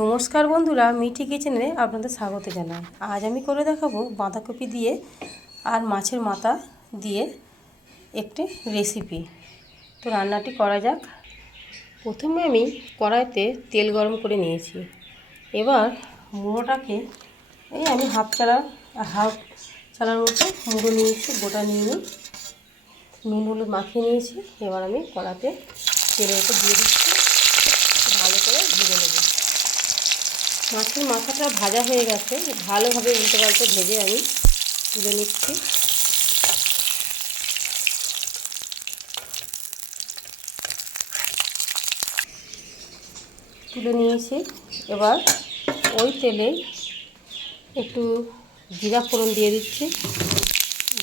নমস্কার বন্ধুরা, মিঠি কিচেনে আপনাদের স্বাগত জানাই। আজ আমি করে দেখাবো বাঁধাকপি দিয়ে আর মাছের মাথা দিয়ে একটি রেসিপি। তো রান্নাটি করা যাক। প্রথমে আমি কড়াইতে তেল গরম করে নিয়েছি। এবার মুড়োটাকে আমি হাফ চালার মতো মুড়ো নিয়েছি, গোটা নিয়ে নুন হলুদ মাখিয়ে নিয়েছি। এবার আমি কড়াতে তেলের উপর দিয়ে দিচ্ছি, ভালো করে ভেজে নেব। মাছের মাথাটা ভাজা হয়ে গেছে, ভালোভাবে উল্টে পাল্টে ভেজে আমি তুলে নিচ্ছি। তুলে নিয়েছি। এবার ওই তেলে একটু জিরা ফোড়ন দিয়ে দিচ্ছি,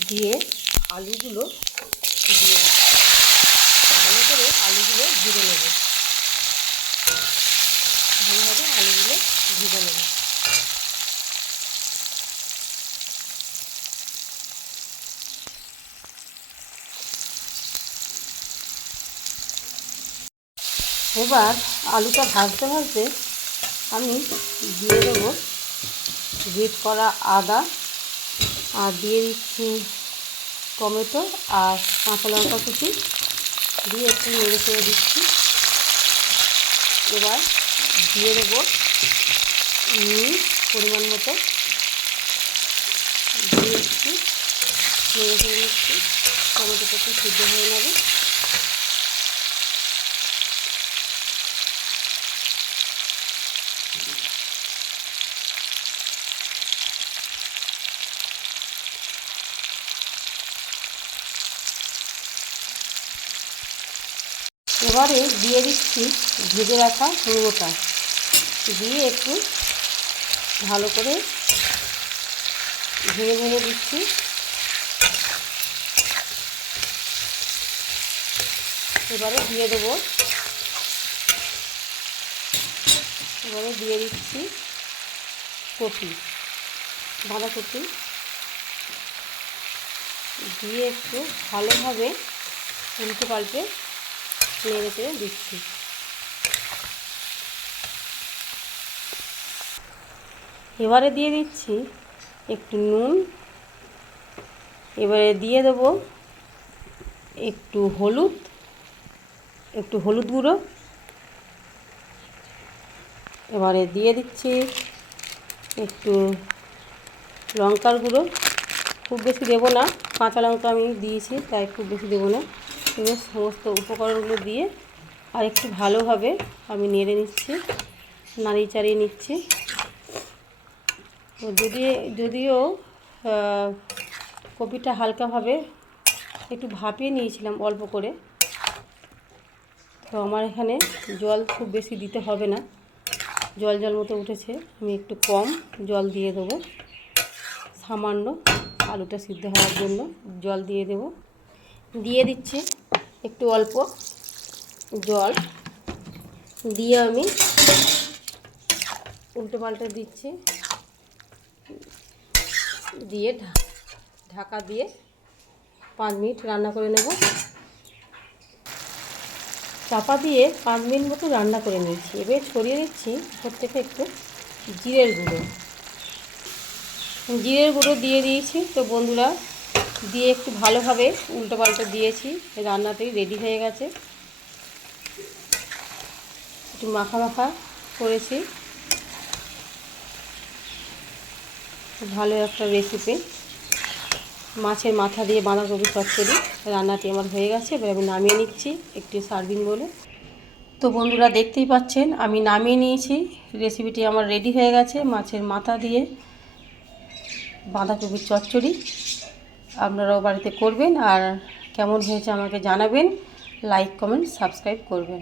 দিয়ে আলুগুলো দিয়ে দিচ্ছি। ভালো করে আলুগুলো ভেজে নেব, ভালোভাবে আলুগুলো ভেজে নেব। এবার আলুটা ভাজতে ভাজতে আমি দিয়ে দেবো গ্রেট করা আদা, আর দিয়ে দিচ্ছি টমেটো আর কাঁচা লঙ্কা কুচি, দিয়ে একটু নেড়ে চেড়ে দিচ্ছি। এবার দিয়ে দেবো নুন পরিমাণ মতো, দিয়ে একটু নেড়ে চেড়ে নিচ্ছি। টমেটোটা একটু সিদ্ধ হয়ে যাবে। এবারে দিয়ে দিচ্ছি ভেজে রাখা মুড়োটা, দিয়ে একটু ভালো করে ভেঙে ভেঙে দিচ্ছি। এবারে দিয়ে দিচ্ছি বাঁধাকপি, দিয়ে একটু ভালোভাবে উল্টে পাল্টে নেড়ে চেড়ে দিচ্ছি। এবারে দিয়ে দিচ্ছি একটু নুন, এবারে দিয়ে দেবো একটু হলুদ গুঁড়ো, এবারে দিয়ে দিচ্ছি একটু লঙ্কার গুঁড়ো। খুব বেশি দেবো না, কাঁচা লঙ্কা আমি দিয়েছি তাই খুব বেশি দেবো না। এবার সমস্ত উপকরণগুলো দিয়ে আর একটু ভালোভাবে আমি নেড়ে নিচ্ছি, নাড়িয়ে চাড়িয়ে নিচ্ছি। যদিও কপিটা হালকাভাবে একটু ভাপিয়ে নিয়েছিলাম অল্প করে, তো আমার এখানে জল খুব বেশি দিতে হবে না, জল মতো উঠেছে। আমি একটু কম জল দিয়ে দেবো, সামান্য আলুটা সিদ্ধ হওয়ার জন্য জল দিয়ে দেব। দিয়ে দিচ্ছি একটু অল্প জল, দিয়ে আমি উল্টে পাল্টে দিচ্ছি, দিয়ে ঢাকা দিয়ে 5 মিনিট রান্না করে নেব। চাপা দিয়ে 5 মিনিট মতো রান্না করে নিয়েছি। এবার ছড়িয়ে দিচ্ছি উপর থেকে একটু জিরের গুঁড়ো দিয়ে দিয়েছি। তো বন্ধুরা, দিয়ে একটু ভালোভাবে উল্টো পাল্টে দিয়েছি, রান্নাটি রেডি হয়ে গেছে। একটু মাখা মাখা করেছি, ভালো একটা রেসিপি মাছের মাথা দিয়ে বাঁধাকপি চচ্চড়ি। রান্নাটি আমার হয়ে গেছে, এবার আমি নামিয়ে নিচ্ছি একটি সার্ভিং বলে। তো বন্ধুরা, দেখতেই পাচ্ছেন আমি নামিয়ে নিয়েছি, রেসিপিটি আমার রেডি হয়ে গেছে, মাছের মাথা দিয়ে বাঁধাকপির চচ্চড়ি। আপনারাও বাড়িতে করবেন, আর কেমন হয়েছে আমাকে জানাবেন, লাইক কমেন্ট সাবস্ক্রাইব করবেন।